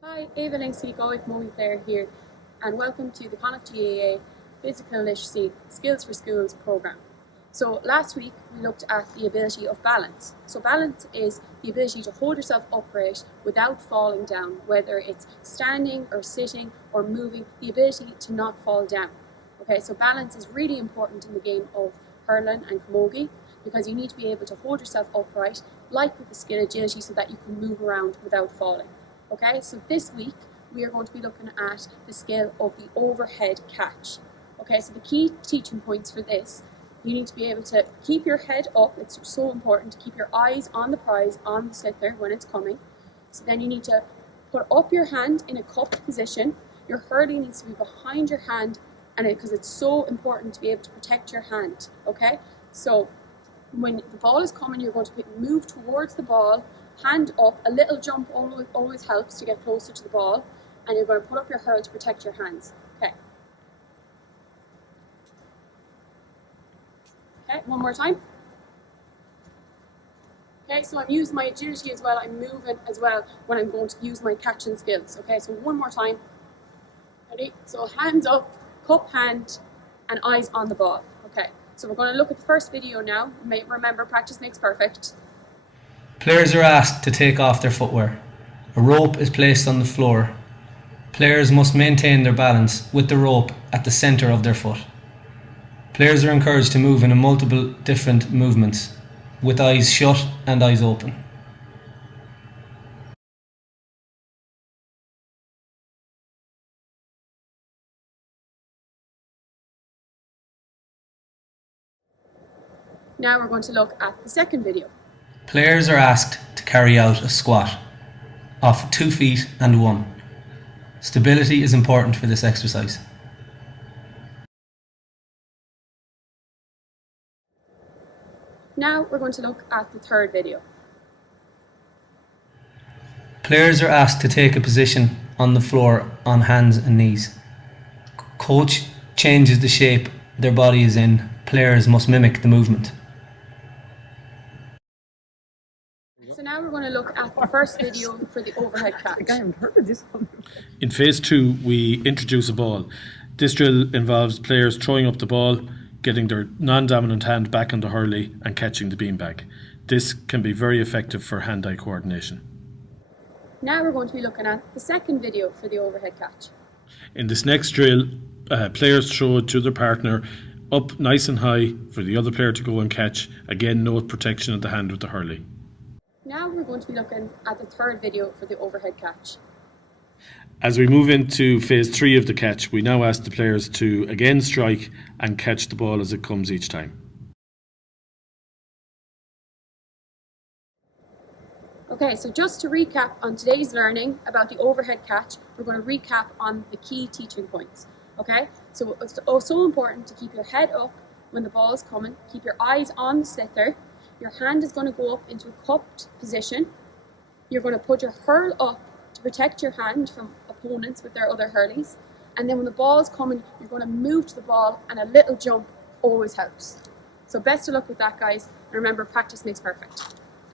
Hi, Ava Linksy, Galway Moe player here, and welcome to the Connacht GAA Physical Literacy Skills for Schools programme. So last week we looked at the ability of balance. So balance is the ability to hold yourself upright without falling down, whether it's standing or sitting or moving, the ability to not fall down. Okay, so balance is really important in the game of hurling and camogie because you need to be able to hold yourself upright, like with the skill agility, so that you can move around without falling. Okay, so this week we are going to be looking at the skill of the overhead catch. Okay, so the key teaching points for this, you need to be able to keep your head up. It's so important to keep your eyes on the prize, on the sliotar when it's coming. So then you need to put up your hand in a cupped position. Your hurley needs to be behind your hand, and because it's so important to be able to protect your hand. Okay, so when the ball is coming, you're going to move towards the ball, hand up, a little jump always helps to get closer to the ball, and you're going to put up your hurl to protect your hands. Okay. Okay, one more time. Okay, so I'm using my agility as well, I'm moving as well when I'm going to use my catching skills. Okay, so one more time. Ready? So hands up, cup hand, and eyes on the ball. Okay, so we're going to look at the first video now. Remember, practice makes perfect. Players are asked to take off their footwear. A rope is placed on the floor. Players must maintain their balance with the rope at the centre of their foot. Players are encouraged to move in multiple different movements, with eyes shut and eyes open. Now we're going to look at the second video. Players are asked to carry out a squat of 2 feet and 1. Stability is important for this exercise. Now we're going to look at the third video. Players are asked to take a position on the floor on hands and knees. Coach changes the shape their body is in. Players must mimic the movement. So now we're going to look at the first video for the overhead catch. I haven't heard of this one. In phase 2, we introduce a ball. This drill involves players throwing up the ball, getting their non-dominant hand back on the hurley and catching the beanbag. This can be very effective for hand-eye coordination. Now we're going to be looking at the second video for the overhead catch. In this next drill, players throw it to their partner up nice and high for the other player to go and catch. Again, no protection of the hand with the hurley. Now we're going to be looking at the third video for the overhead catch. As we move into phase 3 of the catch, we now ask the players to again strike and catch the ball as it comes each time. Okay, so just to recap on today's learning about the overhead catch, we're going to recap on the key teaching points. Okay, so it's so important to keep your head up when the ball is coming, keep your eyes on the sliotar. Your hand is going to go up into a cupped position. You're going to put your hurl up to protect your hand from opponents with their other hurleys. And then when the ball is coming, you're going to move to the ball, and a little jump always helps. So best of luck with that, guys. And remember, practice makes perfect.